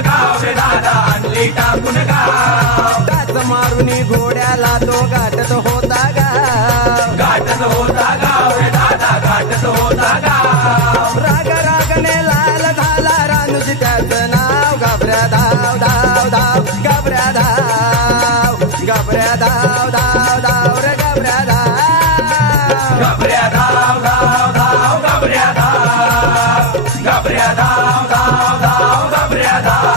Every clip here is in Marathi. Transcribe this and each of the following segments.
गाव रे दादा आणली टाकून गाव टाच मारुनी घोड्याला तो गाठत होता गाव गाठत होता गाव रे दादा गाठत होता गाव राग रागने लाल झाला रानूजी त्याचं नाव घाबऱ्या धाव धाव धाव घाबऱ्या धाव घाबऱ्या धाव धाव धाव रे घाबऱ्या धाव घाबऱ्या धाव धाव धाव घाबऱ्या धाव घाबऱ्या धाव धाव धाव घाबऱ्या धाव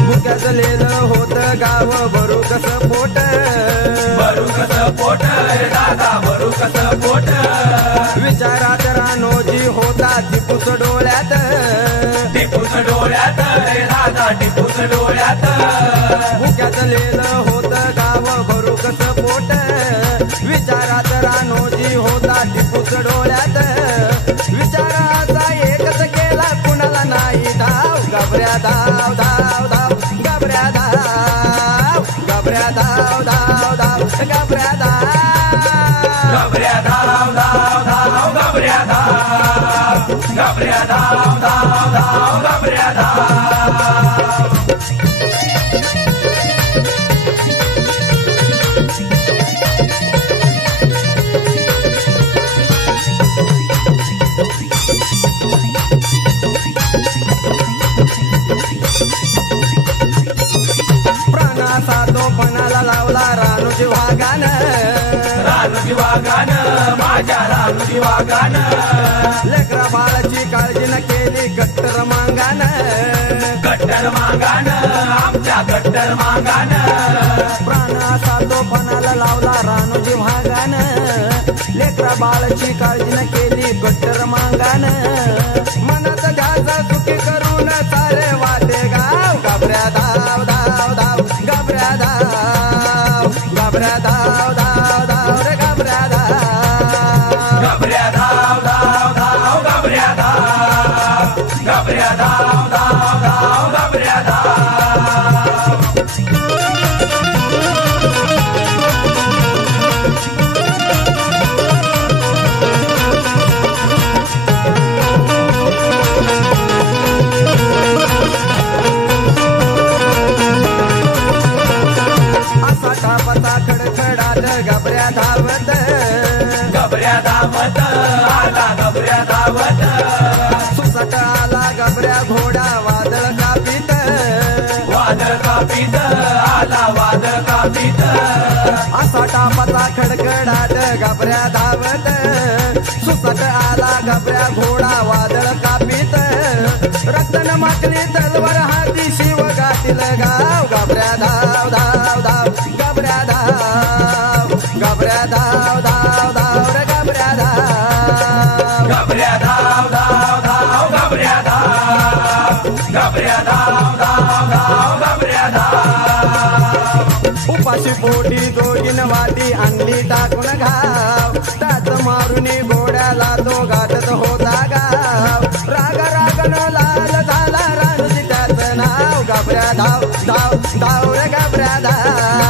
भुक्याचलेलं होतं गाव भरू कसं पोट भरू कसं पोट रे दादा भरू कसं पोट विचारात रानोजी होता टिपूस डोळ्यात टिपूस डोळ्यात रे दादा टिपूस डोळ्यात भुक्याचलेलं होतं गाव भरू कसं पोट विचारात रानोजी होता टिपूस डोळ्यात विचाराचा एकच केला कुणाला नाही धाव घाबऱ्या धाव धाव धाव घाबऱ्या धाव घाबऱ्या धाव धाव धाव घाबऱ्या धाव घाबऱ्या धाव धाव धाव घाबऱ्या धाव घाबऱ्या धाव धाव धाव घाबऱ्या धाव प्राणाचा तो पणाला लावला रानूजी वाघानं रानूजी वाघानं माझ्या रानूजी वाघानं लेकरा बाळाची काळजी न केली गट्टर मांगानं गट्टर मागानं आमच्या गट्टर मागानं प्राणाचा तो पणाला लावला रानूजी वाघानं लेकरा बाळाची काळजी न केली गट्टर मांगानं मनात घ्यायचा सुखी करून सारे वाटे गाव घाबऱ्या धाव धाव धाव घाबऱ्या धाव घाबऱ्या धाव धाव धाव रे घाबऱ्या धाव घाबऱ्या धाव धाव धाव घाबऱ्या धाव घाबऱ्या धाव धाव धाव घाबऱ्या धाव असा टापता खडखडाट घाबऱ्या धावत घाबऱ्या धावत आला घाबऱ्या धावत सुसट आला घाबऱ्या घोडा वादळ कापीत वादळ कापीत आला वादळ कापीत असा टापता खडखडाट घाबऱ्या धावत सुसट आला घाबऱ्या घोडा वादळ कापीत रतन माकली तलवार हाती शिव गाठील गाव घाबऱ्या धाव धाव धाव घाबऱ्या धाव घाबऱ्या धाव धाव धाव रे घाबऱ्या धाव घाबऱ्या धाव धाव धाव घाबऱ्या धाव घाबऱ्या धाव धाव धाव घाबऱ्या धाव उपाशी पोटी दोघीन वाटी आणली टाकून घाव टाच मारुनी घोड्याला तो गाठत होता गाव राग रागन लाल झाला रानूजी त्याचं नाव घाबऱ्या धाव धाव धाव रे घाबऱ्या धाव